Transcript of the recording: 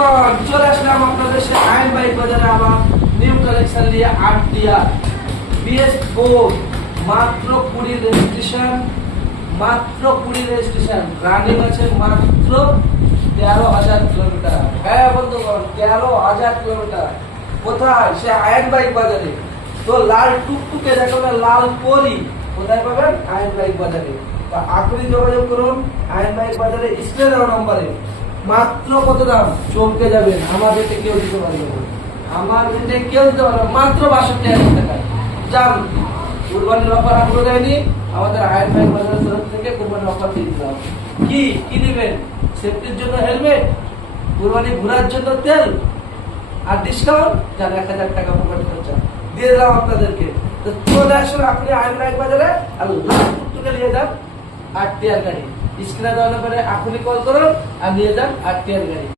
বন্ধুগণ, চলে আসলাম আপনাদের সাথে আইন বাইক বাজারে আবার নিউ কালেকশন নিয়ে। 8 টিয়ার BS4 মাত্র 20 রেজিস্ট্রেশন, মাত্র 20 রেজিস্ট্রেশন, রানিং আছে মাত্র 13,000 কিলোমিটার। হ্যাঁ বন্ধুগণ, 13,000 কিলোমিটার। কোথায়? সে আইন বাইক বাজারে। তো লাল টুকটুকে যাকে বলে লাল পরি, কোথায় পাবেন? আইন বাইক বাজারে। তো আপনি যোগাযোগ করুন আইন বাইক বাজারে, স্ক্রিনে দেওয়া নম্বরে। মাত্র কত দাম? চমকে যাবেন। আমার রেটে কেউ দিতে পারবে না, আমার রেটে কেউ দিতে পারবে না, মাত্র 62,000 টাকায়। যান, কুরবানির অফার আমরা দেয়নি, আমাদের আইন বাইক বাজারের তরফ থেকে কুরবানির অফার দিয়ে দিলাম। কি কি দিবেন? সেফটির জন্য হেলমেট, কুরবানি ঘোরার জন্য তেল, আর ডিসকাউন্ট যান 1,000 টাকা পকেট খরচা দিয়ে দিলাম আপনাদেরকে। তো চলে আসুন আপনি আইন বাইক বাজারে, আর লাখ টুকটুকে নিয়ে যান 8 টিয়ার গাড়ি। স্ক্রিনে দেওয়া নাম্বারে এখনই কল করুন আর নিয়ে যান 8 টিয়ার গাড়ি।